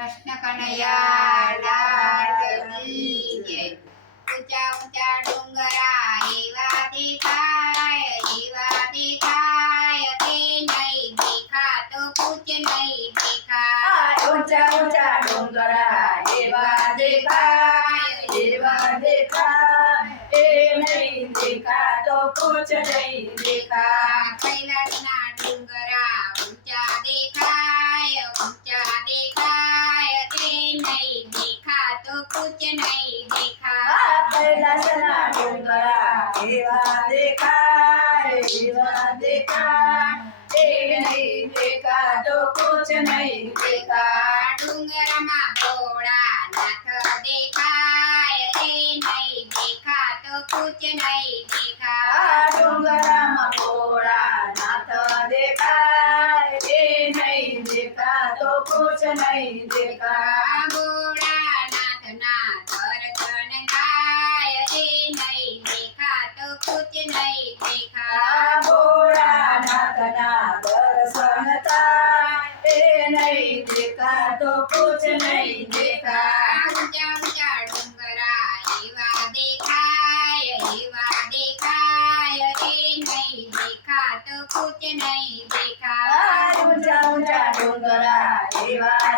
કૃષ્ણ કનૈયા લાલ કી જય। ઊંચા ઊંચા ડુંગરા એવા દેખાય એ નહીં દેખાતો કુછ નહીં દેખાય। ઊંચા ઊંચા ડુંગરા એવા દેખાય એ નહીં દેખાતો કુછ નહીં દેખાય। કૈલાસના ડુંગરા ઊંચા દેખાય એ નહીં દેખાતો કુછ નહીં દેખાય। કૈલાસના ડુંગરા એવા દેખાય એ નહીં દેખાતો કુછ નહીં દેખાય। ડુંગરમાં ભોળાનાથ દેખાય એ નહીં દેખાતો કુછ નહીં દેખાય। ડુંગરામાં ભોળાનાથ દેખાય એ નહીં દેખાતો કુછ નહીં દેખાય। ભોળાનાથના દર્શન થાય એ નહીં દેખાતો કુછ નહીં દેખાય। ભોળાનાથના દર્શન થાય એ નહીં દેખાતો કુછ નહીં દેખાય। ઊંચા ઊંચા ડુંગરા એવા દેખાય એ નહીં દેખાતો કુછ નહીં દેખાય। ઊંચા ઊંચા ડુંગરા એવા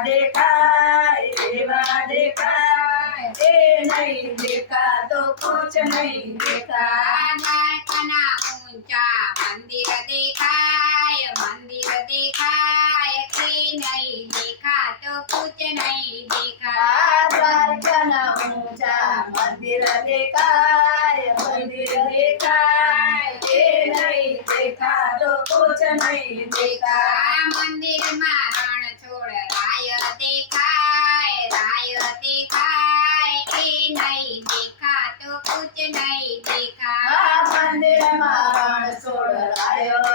દેખાય એ નહીં દેખાતો કુછ નહીં દેખાય। દ્વારકાના ઊંચા મંદિર દેખાય એ નહીં દેખાતો કુછ નહીં દેખાય। દ્વારકાના ઊંચા મંદિર દેખાય એ નહીં દેખાતો કુછ નહીં દેખાય। મંદિરમાં રણછોડ રાય દેખાય એ નહીં દેખાતો કુછ નહીં દેખાય। મંદિરમાં રણછોડ રાયો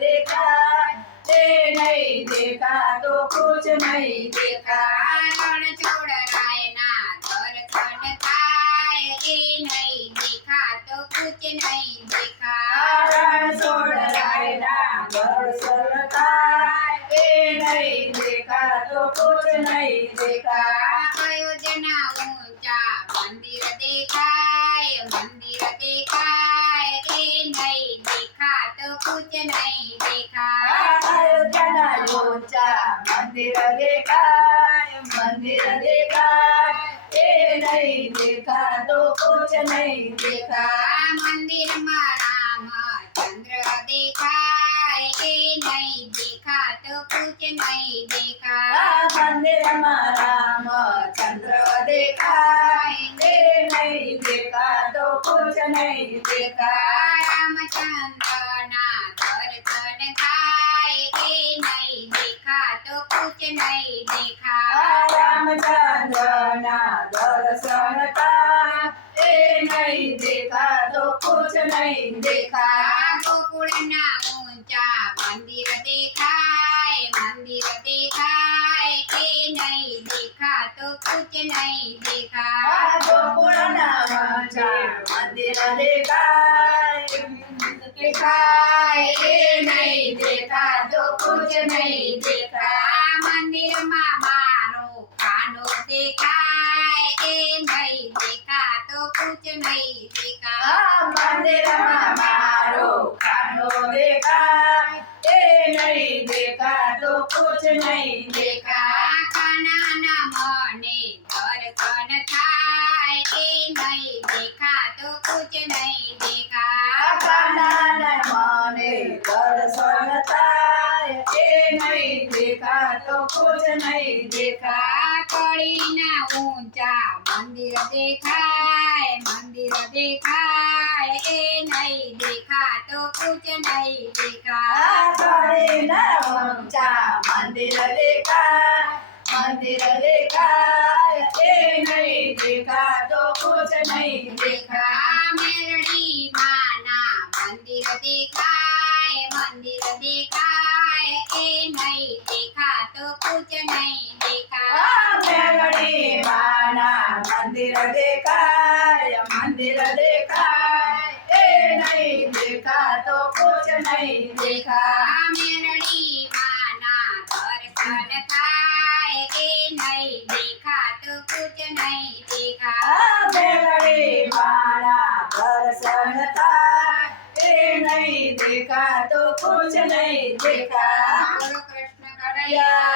દેખાય એ નહીં દેખાતો કુછ નહીં દેખાય। રણછોડ રાયના દર્શન થાય એ નહીં દેખાતો કુછ નહીં દેખાય। રણછોડ રાયના દર્શન થાય એ નહીં દેખાતો કુછ નહીં દેખાય। અયોધ્યાના ઊંચા મંદિર દેખાય એ નહીં દેખાતો કુછ નહીં દેખાય। અયોધ્યાના ઊંચા મંદિર દેખાય એ નહીં દેખાતો કુછ નહીં દેખાય। મંદિરમાં રામચંદ્ર દેખાય એ નહીં દેખાતો કુછ નહીં દેખાય। મંદિરમાં રામચંદ્ર દેખાય એ નહીં દેખાતો કુછ નહીં દેખાય। રામચંદ્રના દર્શન થાય એ નહીં દેખાતો કુછ નહીં દેખાય। રામચંદ્રના દર્શન થાય એ નહીં દેખાતો કુછ નહીં દેખાય। ગોકુળના ઊંચા મંદિર દેખાય એ નહીં દેખાતો કુછ નહીં દેખાય। ગોકુળના ઊંચા મંદિર દેખાય એ નહીં દેખાતો કુછ નહીં દેખાય। મંદિરમાં મારો કાનો દેખાય એ નહીં દેખાતો કુછ નહીં દેખાય। મંદિરમાં મારો ખાનો દેખાય એ નહીં દેખાતો કુછ નહીં દેખાય। કાનાના મને દર્શન થાય એ નહીં દેખાતો કુછ નહીં દેખાય। કાનાના મને દર્શન થાય એ નહીં દેખાતો કુછ નહીં દેખાય। કળીના ઊંચા મંદિર દેખાય એ નહીં દેખાતો કુછ નહીં દેખાય। કળીના ઊંચા મંદિર દેખાય એ નહીં દેખાતો કુછ નહીં દેખાય। મેલડી માના મંદિર દેખાય એ નહીં દેખાતો કુછ નહીં દેખાય। મેલડી માના મંદિર દેખાય એ નહીં દેખાતો કુછ નહીં દેખાય। મેલડી માના દર્શન દર્શન થાય કે નહીં દેખા તો કુછ નહીં દેખા આ મેલડી માના દર્શન થાય એ નહીં દેખા તો કુછ નહીં દેખા બોલો કૃષ્ણ કનૈયા